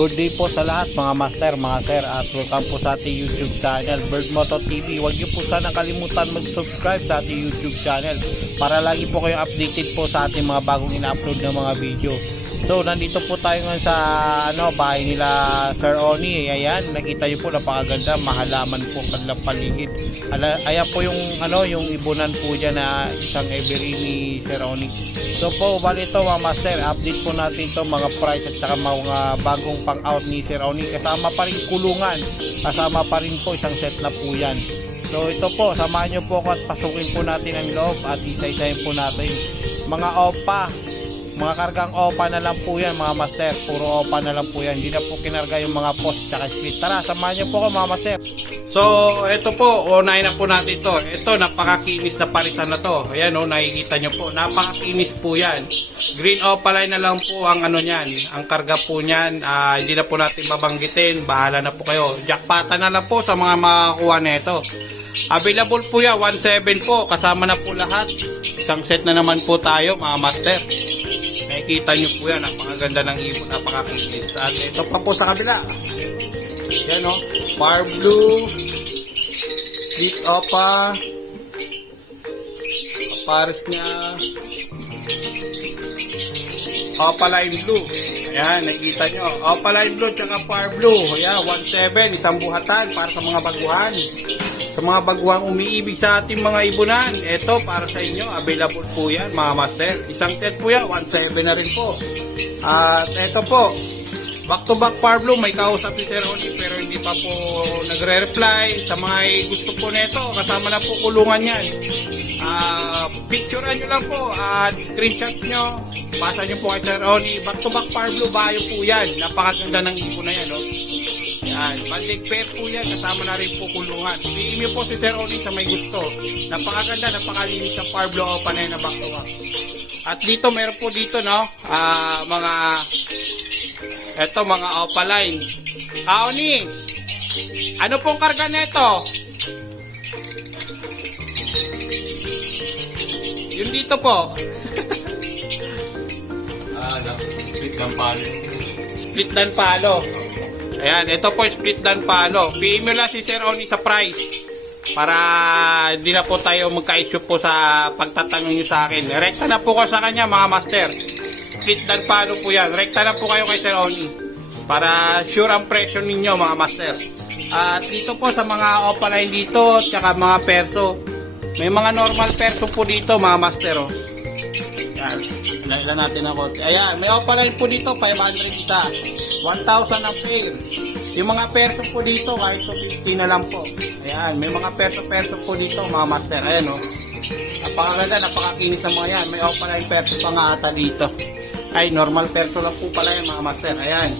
Good day po sa lahat mga master, mga sir at welcome po sa ating YouTube channel Bird Moto TV. Huwag niyo po sana kalimutan mag-subscribe sa ating YouTube channel para lagi po kayong updated po sa ating mga bagong ina-upload na mga video. So nandito po tayo ngayon sa ano, bahay nila Sir Oni. Ayan, nakita niyo po napakaganda, mahalaman po kanilang paligid. Ayan po yung ano, yung ibunan po dyan na isang every Oni. So po, bali ito mga master, update po natin to mga price at saka mga bagong pang-out ni Sir Oni. Kasama pa rin kulungan, kasama pa rin po isang set na po yan. So ito po, samahan nyo po ako at pasukin po natin ang loob at isa-isahin po natin. Mga opa, mga kargang opa na lang po yan mga master. Puro opa na lang po yan. Hindi na po kinarga yung mga post tsaka split. Tara, samahan nyo po ako mga master. So, ito po, unahin na po natin ito. Ito, napakakinis na parisan na to. Ayan o, nakikita nyo po. Napakakinis po yan. Green opaline na lang po ang ano niyan. Ang karga po niyan, ah, hindi na po natin babanggitin. Bahala na po kayo. Jackpata na lang po sa mga makakuha nito. Available po yan, 1.7 po. Kasama na po lahat. Isang set na naman po tayo, mga master. Nakikita nyo po yan, napakaganda ng ibon, napakakinis. At ito pa po sa kabila. Yan o, far blue, big opa, pares niya, opaline blue. Ayan, nakikita nyo. Opaline blue, tsaka far blue. Ayan, 1.7, isang buhatan para sa mga baguhan. Sa mga baguhang umiibig sa ating mga ibunan, ito para sa inyo, available po yan mga master. Isang set po yan, 1.7 na rin po. At ito po, back to back blue, may kausap si Sir Oni pero hindi pa po nagre-reply. Sa mga gusto po nito, kasama na po kulungan yan. Ah, picturean nyo lang po at screenshot nyo. Pasa nyo po kay Sir Oni. Back to back blue, bayo po yan. Napakaganda ng ibon na yan, no? Yan, bandig pair po yan, kasama na rin po kulungan. Piliin niyo po si Sir Oli sa may gusto. Napakaganda, napakalinis ng far blue opa na back to back. At dito, meron po dito, no? Ah, mga eto mga opaline. Ah, Oni, ano pong karga nito? Yung dito po, Ah? Split ng palo. split dan palo. Ayan, ito po split dan palo. PM nyo lang si Sir Oni sa price. Para hindi na po tayo magka-issue po sa pagtatanong nyo sa akin. Rekta na po ko sa kanya mga master. Split dan palo po yan. Rekta na po kayo kay Sir Oni. Para sure ang presyo ninyo mga master. At dito po sa mga opaline dito, tsaka mga perso. May mga normal perso po dito mga master. Oh. Yan. Ilan natin ang konti. Ayan, may opaline po dito, 500 isa. 1,000 ang pair. Yung mga perso po dito, kahit 250 na lang po. Ayan, may mga perso-perso po dito, mga master. Ayan, oh. Napakaganda, napakakinis ng mga yan. May opaline perso pa nga ata dito. Ay, normal perso lang po pala yan, mga master. Ayan.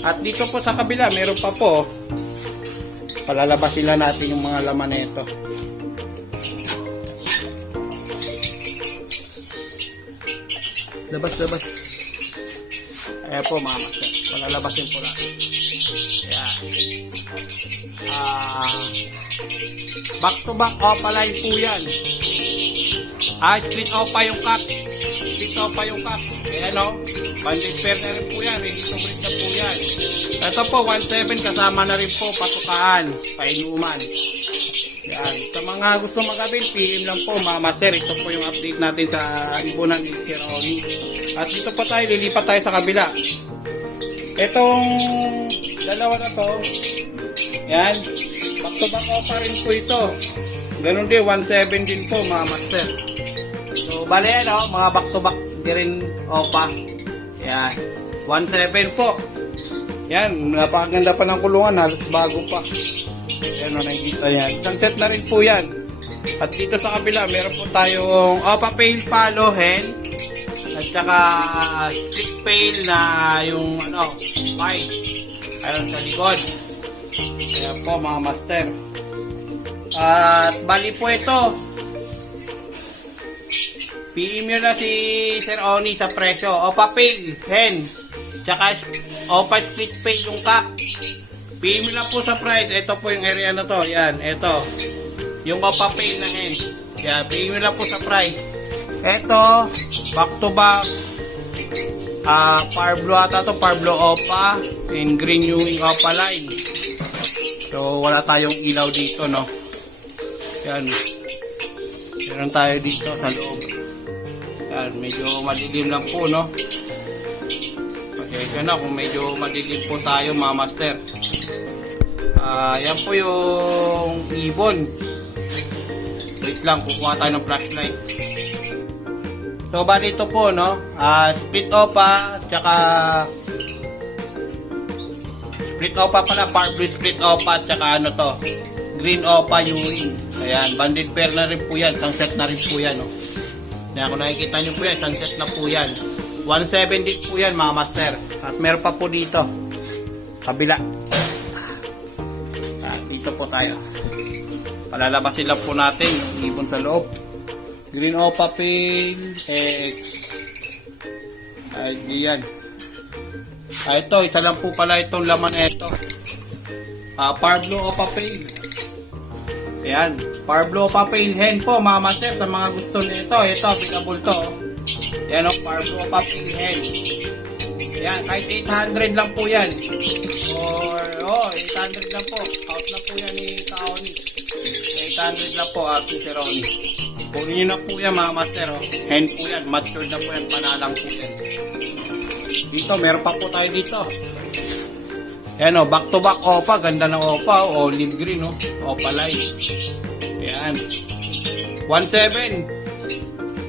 At dito po sa kabila, meron pa po. Palalabas sila natin yung mga laman nito. Labas, labas. Ayan po mga master. Palalabasin po natin. Ayan. Ah, back to back opaline po yan. Ah, split opa yung cut. Split opa yung cut. Ayan o. Bandit pair na rin po yan. Ready to breed na po yan. Ito po, 1.7 kasama na rin po patukaan. Painuman. Yan. Sa mga gusto mag-avail, PM lang po mga master. Ito po yung update natin sa ibunan ni Sir Oli. At dito pa tayo, lilipat tayo sa kabila. Itong dalawa na to, yan, back to back pa rin po ito. Ganun din, 1.7 din po mga master. So, bali yan mga back to back rin opa. Yan, 1.7 po. Yan, napakaganda pa ng kulungan, halos bago pa. Yan o, nakikita yan. Isang set na rin po yan. At dito sa kabila, meron po tayong Opa Pale Palo Hen. At saka Split Pale na yung ano, white. Ayun sa likod. Kaya po mga master. At bali po ito. Nyo na si Sir Oni sa presyo. Opa Pale Hen. Tsaka Opa Split Pale yung. PM nyo lang po sa price. Ito po yung area na to. Yan, ito. Yung papapay na hen. Yan, nyo lang po sa price. Ito, back to back. Ah, Parblo ata to, Parblo Opa, and Green Ewing Opa line. So, wala tayong ilaw dito, no? Yan. Meron tayo dito sa loob. Yan, medyo madilim lang po, no? Pasensya na kung medyo madilim po tayo, mga master. Ah, yan po yung ibon. Wait lang, kukuha tayo ng flashlight. So, bali ito po, no? Ah, split opa, tsaka split opa pala, Parblu split opa, tsaka ano to, green opa Ewing. Ayan, banded pair na rin po yan, sunset na rin po yan, no? Ayan, kung nakikita nyo po yan, sunset na po yan. 170 po yan, mga master. At meron pa po dito, kabila. At dito po tayo. Palalabasin lang po natin yung ibon sa loob. Green Opa Pale X. Ay, yan. Ah, ito, isa lang po pala itong laman ito. Ah, Parblo Opa Pale. Ayan. Parblo Opa Pale hen po, mga master, sa mga gusto nito. Ito, available to. Ayan o, Parblo Opa Pale hen. Ayan, kahit 800 lang po yan. Or, oh, 800 lang po. Out na po yan ni Kaoni. 800 lang po, Ate Seroni. Kunin nyo na po yan, mga master. Oh. Hen po yan, matured na po yan, panalang po yan. Dito, meron pa po tayo dito. Ayan o, back to back opa. Ganda ng opa. Olive green o. Opa light. Ayan. 1.7.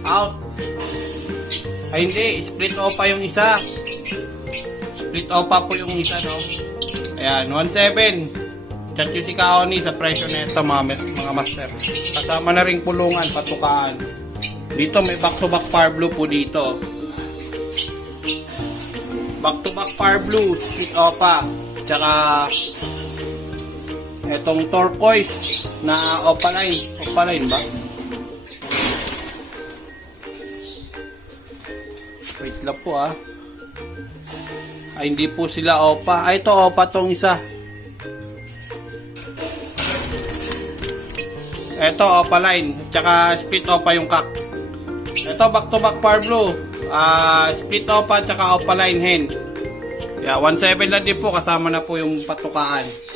Out. Ay hindi, split opa yung isa. Split opa po yung isa no. Ayan, 1.7. Chat yung si Kaoni sa presyo na ito mga, mga master. Kasama na rin pulungan, patukaan. Dito may back to back blue po dito. Back to back far blue, split opa. Tsaka etong turquoise na opaline. Opaline ba? Wait lang po ah. Ay, hindi po sila opa. Ay, ito opa tong isa. Ito opa line. Tsaka split opa yung kak. Ito back to back par blue. Ah, split opa tsaka opa line hen. Yeah, 1.7 lang din po kasama na po yung patukaan.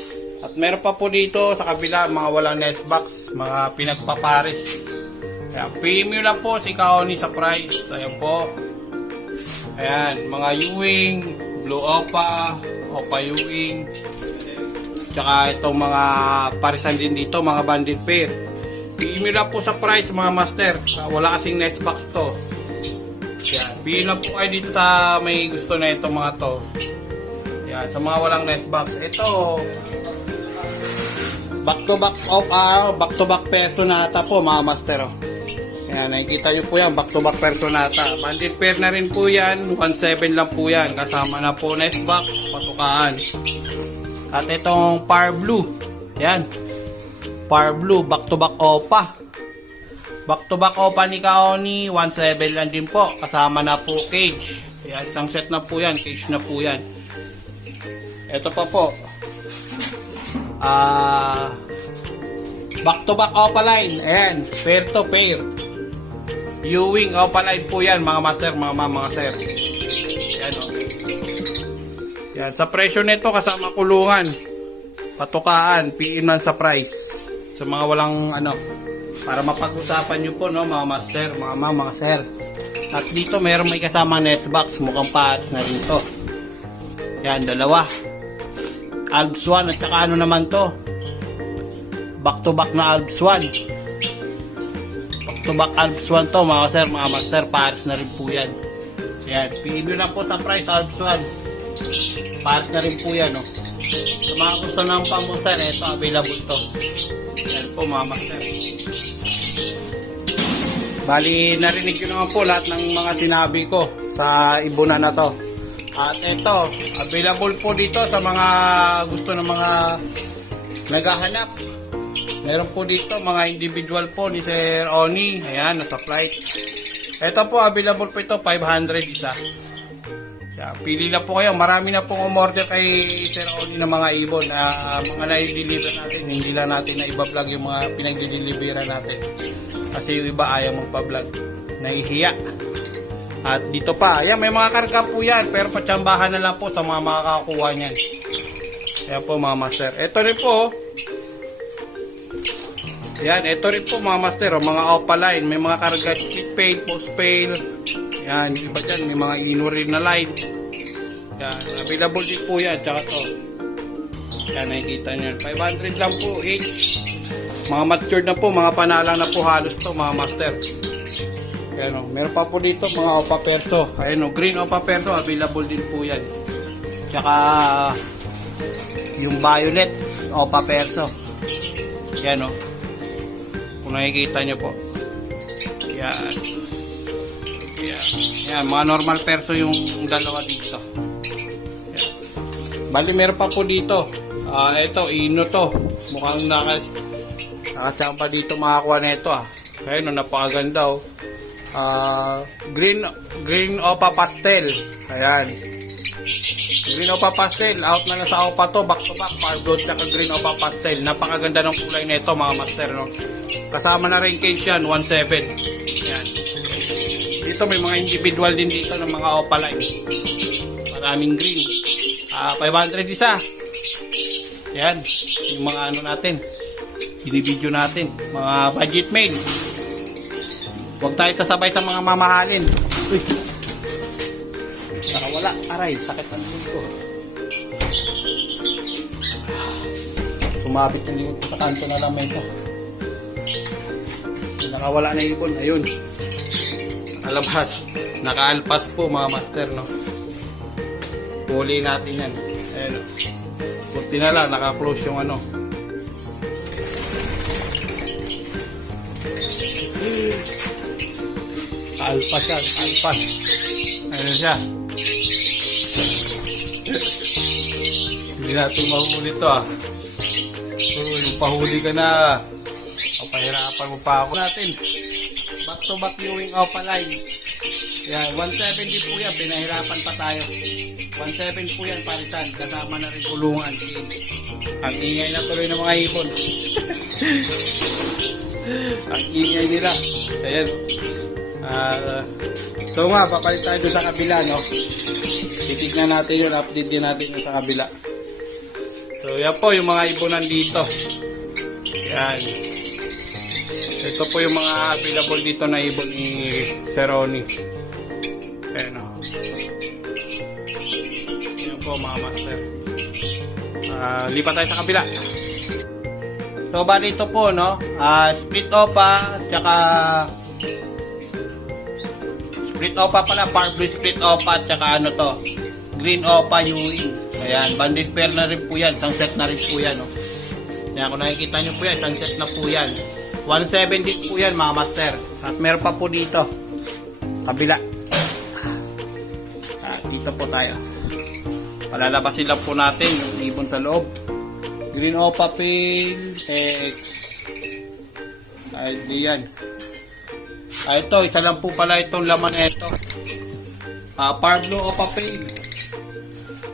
At meron pa po dito sa kabila mga walang nest box, mga pinagpapares. Kaya premium lang po si Kaoni sa price. Ayan po. Ayan, mga Ewing, Blue Opa, Opa Ewing. Tsaka itong mga parisan din dito, mga bandit pair. Premium lang po sa price mga master. Wala kasing nest box to. Yan, pili lang po kayo dito sa may gusto na itong mga to. Yan, sa mga walang nest box. Ito, back to back of ah, back to back personata po mga master. Oh. Yan, nakikita nyo po yan, back to back personata. Bandit pair na rin po yan, 1.7 lang po yan. Kasama na po nest box, patukaan. At itong Par Blue. Yan. Par Blue, back to back opa. Back to back opa ni Kaoni, 1.7 lang din po. Kasama na po cage. Yan, isang set na po yan, cage na po yan. Ito pa po. Ah... back to back opaline. Ayan, pair to pair. Ewing opaline po yan, mga master, mga mama, mga sir. Ayan o. Yan, sa presyo nito kasama kulungan. Patukaan, piin man sa price. Sa mga walang ano, para mapag-usapan nyo po no, mga master, mga mama, mga sir. At dito meron may kasama netbox, mukhang pares na rin to. Yan, dalawa. Alps 1 at saka ano naman to. Back to back na Alps 1. Back to back Alps 1 to mga sir, mga master, pares na rin po yan. Yan, piin nyo lang po sa price Alps 1. Pares na rin po yan, no. Sa mga gusto ng pamuster, ito available to. Yan po mga master. Bali, narinig ko naman po lahat ng mga sinabi ko sa ibunan na to. At ito, available po dito sa mga gusto ng mga naghahanap. Meron po dito mga individual po ni Sir Oni. Ayan, nasa flight. Ito po, available po ito, 500 isa. Kaya, pili na po kayo. Marami na pong umorder kay Sir Oni ng mga ibon. Ah, mga na-deliver natin. Hindi lang natin na iba-vlog yung mga pinag-deliveran natin. Kasi yung iba ayaw magpa-vlog. Nahihiya. At dito pa, ayan, may mga karga po yan. Pero patsambahan na lang po sa mga makakakuha niyan. Ayan po mga master. Ito rin po. Ayan, ito rin po mga master, oh, mga opaline. May mga karga split pail, post pail. Yung iba dyan, may mga inurin na line. Ayan, available din po yan. Tsaka to. Ayan, nakikita nyo. 500 lang po each. Mga matured na po, mga panalang na po halos to mga master. Ayan o, meron pa po dito mga opa perso. Ayan o, green opa perso, available din po yan. Tsaka yung violet opa perso. Ayan o. Kung nakikita nyo po. Ayan. Ayan. Ayan, mga normal perso yung dalawa dito. Ayan. Bali, meron pa po dito. Ah, ito, ino to. Mukhang naka, nakachamba dito makakuha nito ah. Ayun, oh, napakaganda oh. Ah, green green opa pastel. Ayan. Green opa pastel, out na lang sa opa to, back to back, Parblood at green opa pastel. Napakaganda ng kulay nito mga master no. Kasama na rin cage yan, 1.7. Ayan. Dito may mga individual din dito ng mga opa line. Maraming green. Ah, 500 isa. Ayan, yung mga ano natin. Binibidyo natin, mga budget made. Huwag tayo sasabay sa mga mamahalin. Uy. Nakawala. Aray, sakit ang ko. Sumabit yung likod ko sa kanto na lang ito. Nakawala na yung ibon. Ayun. Nakalabas. Nakaalpas po mga master, no? Huli natin yan. Ayun. Buti na lang, naka-close yung ano. Alpas yan, alpas. Ayun siya. Hindi natin mahuli to ah. Oh, yung pahuli ka na. Papahirapan mo pa ako natin. Back to back viewing off line. Yan, 170 po yan. Pinahirapan pa tayo. 170 po yan parisan. Kasama na rin kulungan. Ang ingay na tuloy ng mga ibon. Ang ingay nila. Ayan. Ah, so nga, papalit tayo sa kabila, no? Titignan natin yun, update din natin yun sa kabila. So, yan po yung mga ibonan dito. Yan. Ito po yung mga available dito na ibon ni Ceroni. Ayan o. Yan po mga master. Ah, lipat tayo sa kabila. So, bali ito po, no? Ah, split opa, tsaka Split opa pala, Parblu split opa, tsaka ano to, green opa Ewing. Ayan, bandit pair na rin po yan, isang set na rin po yan. No? Ayan, kung nakikita nyo po yan, isang set na po yan. 170 po yan mga master. At meron pa po dito, kabila. At dito po tayo. Palalabasin lang po natin yung ibon sa loob. Green opa pale, X. Ay, di yan. Ah, ito, isa lang po pala itong laman nito. Ah, Parblo o Papel.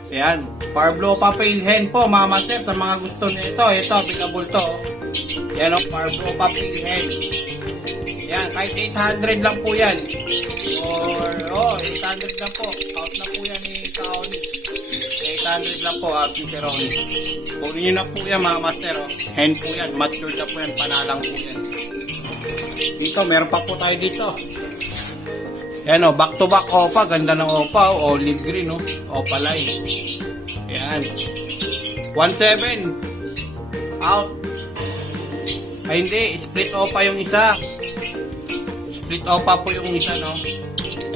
Ayan, Parblo o Papel hen po, mga master, sa mga gusto nito. Ito, available to. Yan o, Parblo o Papel hen. Yan, kahit 800 lang po yan. Or, oh, 800 lang po. Out na po yan ni Kaoni. 800 lang po, at ni Peroni. Kunin nyo na po yan, mga master. Oh. Hen po yan, matured na po yan, panalang po yan. Dito, meron pa po tayo dito. Yan o, back to back opa. Ganda ng opa. O, olive green o. Opa line. Yan. 1.7. Out. Ay hindi, split opa yung isa. Split opa po yung isa, no?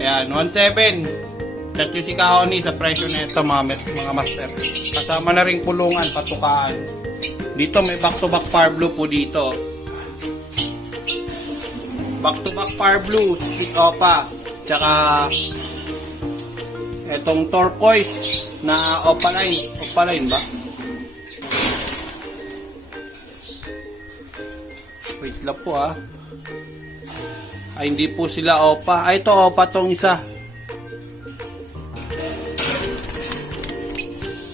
Ayan, 1.7. Chat yung si Kaoni sa presyo nito mga, mga master. Kasama na rin kulungan, patukaan. Dito may back to back far blue po dito. Back to back far blue, split opa. Tsaka etong turquoise na opaline. Opaline ba? Wait lang po ah. Ay, hindi po sila opa. Ay, ito opa tong isa.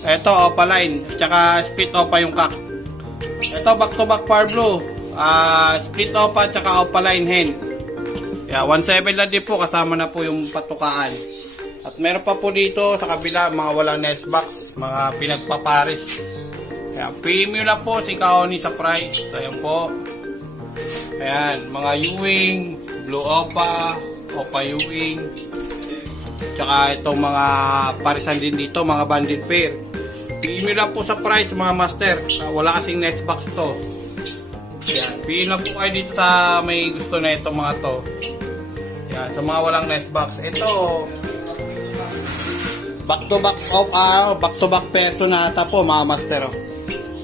Ito, opa line. Tsaka split opa yung kak. Ito, back to back far blue. Ah, split opa tsaka opa line hen. Yeah, 1.7 lang din po kasama na po yung patukaan. At meron pa po dito sa kabila mga walang nest box, mga pinagpapares. Kaya premium lang po si Kaoni sa price. Ayan po. Ayan, mga Ewing, Blue Opa, Opa Ewing. Tsaka itong mga parisan din dito, mga bandit pair. Premium lang po sa price mga master. Wala kasing nest box to. Piliin lang po kayo dito sa may gusto na itong mga to. Yan. Sa mga walang nest box. Ito, back to back of ah, back to back personata po mga master. Oh.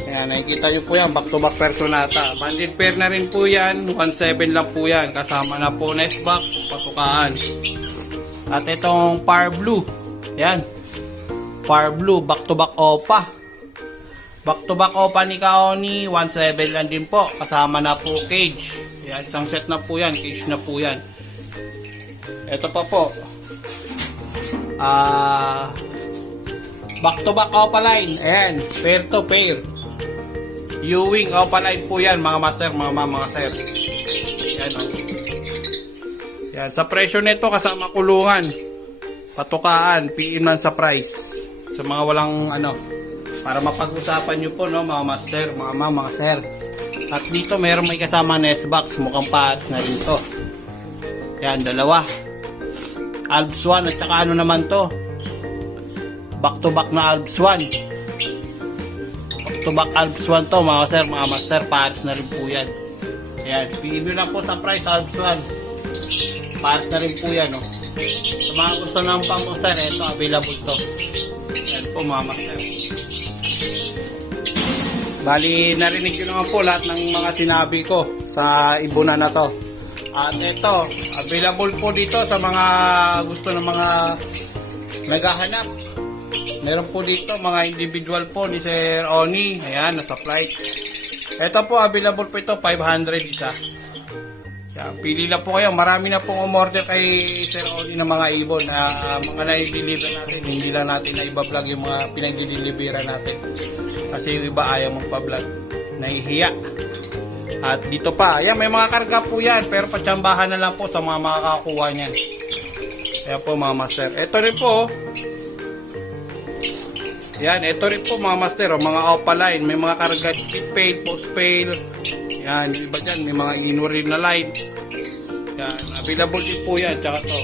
Ayan, nakikita nyo po yan, back to back personata. Bandit pair na rin po yan, 1.7 lang po yan. Kasama na po nest box, patukaan. At itong Par Blue. Yan. Par Blue, back to back opa. Back to back opa ni Kaoni, 1.7 lang din po. Kasama na po cage. Yan, isang set na po yan, cage na po yan. Ito pa po. Ah, back to back opaline. Ayan, pair to pair. Ewing opaline po yan, mga master, mga mama, mga sir. Yan, oh. Yan, sa presyo nito kasama kulungan. Patukaan, PM lang sa price. Sa mga walang ano, para mapag-usapan nyo po, no, mga master, mga mama, mga sir. At dito meron may kasama nest box, mukhang pares na rin to. Yan, dalawa. Alps 1 at saka ano naman to. Back to back na Alps 1. Back to back Alps 1 to, mga sir, mga master, pares na rin po yan. Yan, PM lang po sa price Alps 1. Pares na rin po yan, no. Sa mga gusto ng pang-master, ito, available to. Yan po, mga master. Bali, narinig nyo naman po lahat ng mga sinabi ko sa ibuna na to. At ito, available po dito sa mga gusto ng mga naghahanap. Meron po dito mga individual po ni Sir Oni. Ayan, nasa flight. Ito po, available po ito, 500 isa. Yan, pili na po kayo. Marami na pong umorder kay Sir Oli ng mga ibon na mga nai-deliver natin. Hindi lang natin na iba-vlog yung mga pinag-deliveran natin. Kasi yung iba ayaw magpa-vlog. Nahihiya. At dito pa, ayan, may mga karga po yan. Pero patsambahan na lang po sa mga makakakuha niyan. Ayan po mga master. Ito rin po. Yan, ito rin po mga master, oh, mga opaline. May mga karga speed pail, post pail. Yan, iba dyan, may mga inurin na line. Yan, available din po yan. Tsaka to.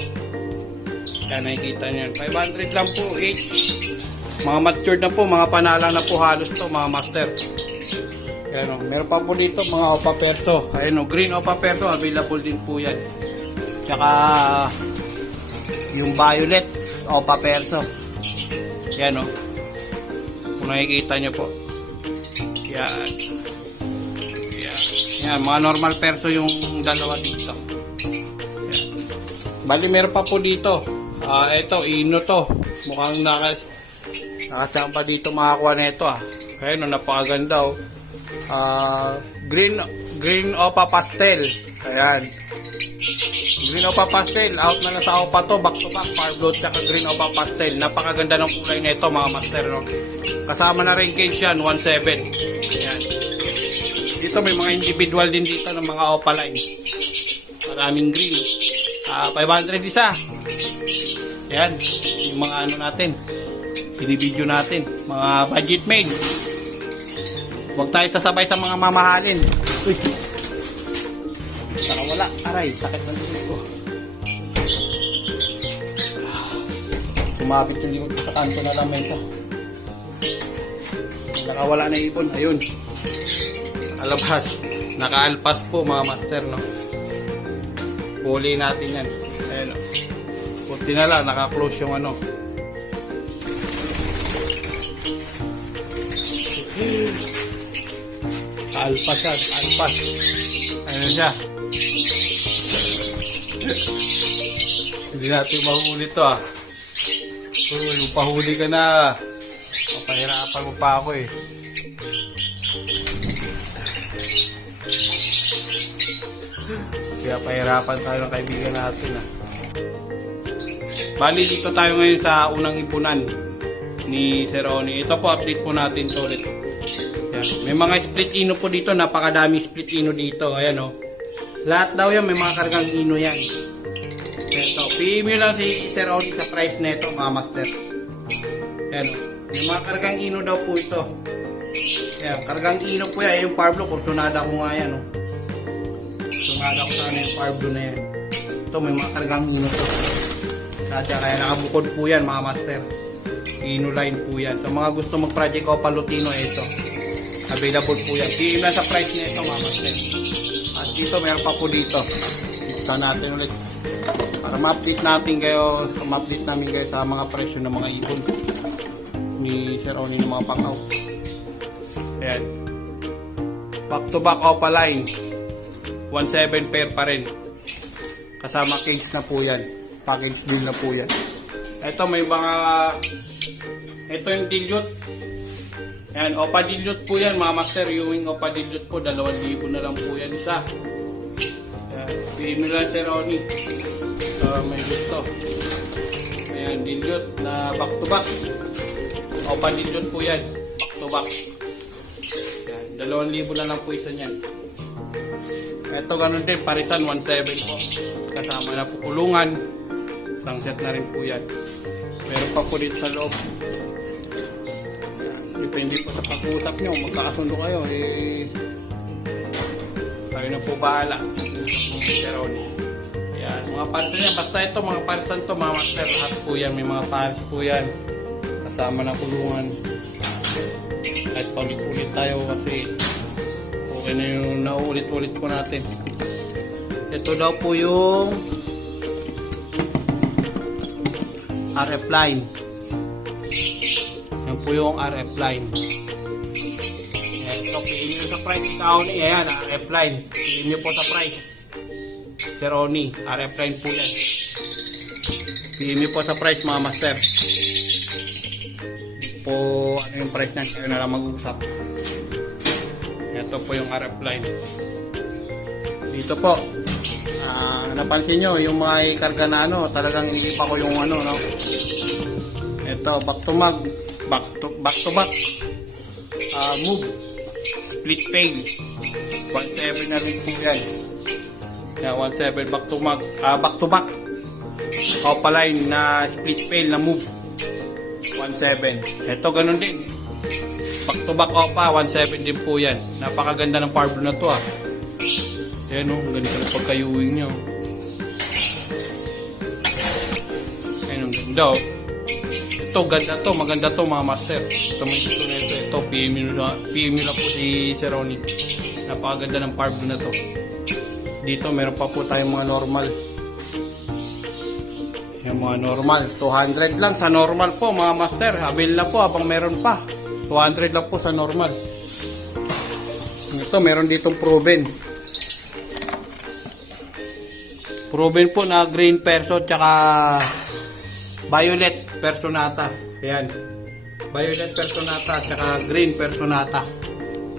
Yan, nakikita nyo yan. 500 lang po each. Mga matured na po, mga panala na po halos to, mga master. Yan o, meron pa po dito mga opa perso. Ayan o, green opa perso, available din po yan. Tsaka, yung violet opa perso. Yan o. Kung nakikita nyo po. Yan. Yan. Mga normal perso yung dalawa dito. Yan. Bali, meron pa po dito. Ah, ito, ino to. Mukhang naka, nakachamba dito makakuha na ito ah. Kaya no, napakaganda oh. Ah, green, green opa pastel. Ayan. Green Opa Pastel, out na lang sa Opa to, back to back, Parblood, saka Green Opa Pastel. Napakaganda ng kulay nito mga master, no? Kasama na rin cage yan, 1.7. Ayan. Dito may mga individual din dito ng mga Opa line. Maraming green. Ah, 500 isa. Ayan, yung mga ano natin. Binibideo natin. Mga budget made. Huwag tayo sasabay sa mga mamahalin. Uy. Saka wala. Aray, sakit ng likod ko. Sumabit yung likod ko sa kanto na lamesa. Saka wala na ipon. Ayun. Alabas. Nakaalpas po mga master, no? Huli natin yan. Ayun? Kunti na lang, naka-close yung ano. Alpas yan, alpas. Ayun siya. Hindi natin mahuli to ah. Uy, upahuli ka na. Papahirapan mo pa ako eh. Kaya pahirapan tayo ng kaibigan natin ah. Bali dito tayo ngayon sa unang ipunan ni Sir Oni. Ito po update po natin to ulit. Yan. May mga split ino po dito, napakadaming split ino dito. Ayan oh. Lahat daw yan may mga kargang ino yan. PM nyo lang si Sir Oni sa price nito mga master. Ayan. o. May mga kargang ino daw po ito. Ayan, kargang ino po yan. Yung Parblo, kurtunada ko nga yan. Oh. Kurtunada ko sana yung Parblo na yan. Ito, may mga kargang ino to. Kaya, kaya nakabukod po yan mga master. Ino line po yan. Sa mga gusto mag-project o palutino, ito. Available po yan. PM lang sa price nito mga master. At dito, meron pa po dito. Buksan natin ulit. Para ma-update natin kayo, ma-update namin kayo sa mga presyo ng mga ibon ni Sir Oni ng mga pangaw. Ayan. Back to back opaline. 1.7 pair pa rin. Kasama cage na po yan. Package deal na po yan. Ito may mga... Ito yung dilute. Ayan, opa dilute po yan mga master. Yung opa dilute po, 2,000 na lang po yan isa. Ayan, PM lang Sir Oni. So, may gusto. Ayan, dilute na back to back. Opa dilute po yan. Back to back. Yan, dalawang libo na lang po isa niyan. Ito ganun din, parisan 1.7 po. Kasama na po kulungan. Isang set na rin po yan. Meron pa po dito sa loob. Depende po sa pag-usap nyo. Magkakasundo kayo. Eh, kayo na po bahala. Pero, yan, mga parisan yan. Basta ito, mga parisan to, mga master. Lahat po yan. May mga paris po yan. Kasama na kulungan kahit paulit-ulit tayo kasi okay na yung nauulit-ulit po natin ito daw po yung RF line po yung RF line. Yan, ito PM nyo sa price. Oni ayan RF line. PM nyo po sa price. Sir Oni RF line po yan. PM nyo po sa price mga master. Po ano yung price niyan kayo na lang mag-usap. Ito po yung RF line. Dito po. Ah napansin nyo yung mga ikarga na ano talagang hindi pa ko yung ano no? Ito back to mag back to back to back ah move split fail 1.7 na rin po yan yan 1.7 back to mag ah back to back opaline na split fail na move 1.7. Ito ganun din. Back to back opa, 1.7 din po yan. Napakaganda ng Parblo na to ah. Ayan o, ganito ng pagkayuwing niya. oh. Ayan ang ganda oh. Ito, ganda to, maganda to mga master. Ito may gusto na ito. Ito, PM nyo na, PM na po si Sir Ronnie. Napakaganda ng Parblo na to. Dito, meron pa po tayong mga normal. Yung mga normal, 200 lang sa normal po mga master. Avail na po habang meron pa. 200 lang po sa normal. Ito, meron ditong proven. Proven po na green perso tsaka violet personata. Ayan. Violet personata tsaka green personata.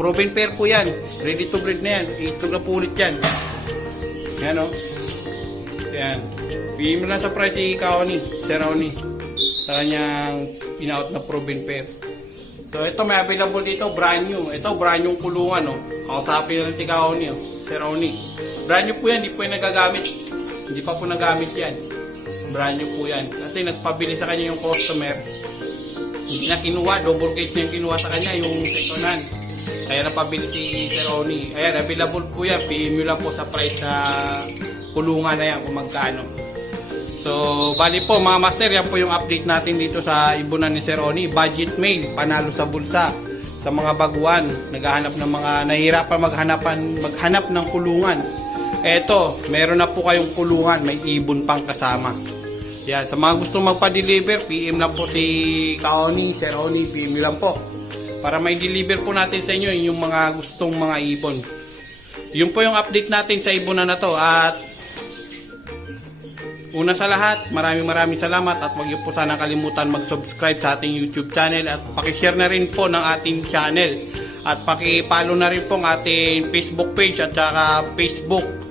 Proven pair po yan. Ready to breed na yan. Ito na po ulit yan. Ayan o. Ayan. Bigyan mo lang sa price si Kaoni, Sir Oni. Sa kanyang in-out na proven pair. So ito may available dito, brand new. Ito brand new kulungan, no. Kausapin na si Kaoni, oh. Sir Oni. Brand new po yan, hindi po yan nagagamit. Hindi pa po nagamit yan. Brand new po yan. Kasi nagpabili sa kanya yung customer. Na kinuha, double case na yung kinuha sa kanya, yung second. Kaya napabili si Sir Oni. Ayan, available po yan. Nyo lang po sa price sa kulungan na yan kung magkano. So, bali po mga master, yan po yung update natin dito sa ibunan ni Sir Oni. Budget mail, panalo sa bulsa. Sa mga baguan, naghahanap ng mga nahihirapan maghanapan, maghanap ng kulungan. Eto, meron na po kayong kulungan, may ibon pang kasama. Yan, sa mga gusto magpa-deliver, PM lang po si Kaoni, Sir Oni, PM lang po. Para may deliver po natin sa inyo yung mga gustong mga ibon. Yun po yung update natin sa ibunan na to at Una sa lahat, maraming maraming salamat at huwag niyo po sana kalimutan mag-subscribe sa ating YouTube channel at pakishare na rin po ng ating channel at paki-follow na rin po ang ating Facebook page at saka Facebook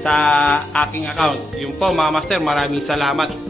sa aking account. Yun po mga master, maraming salamat.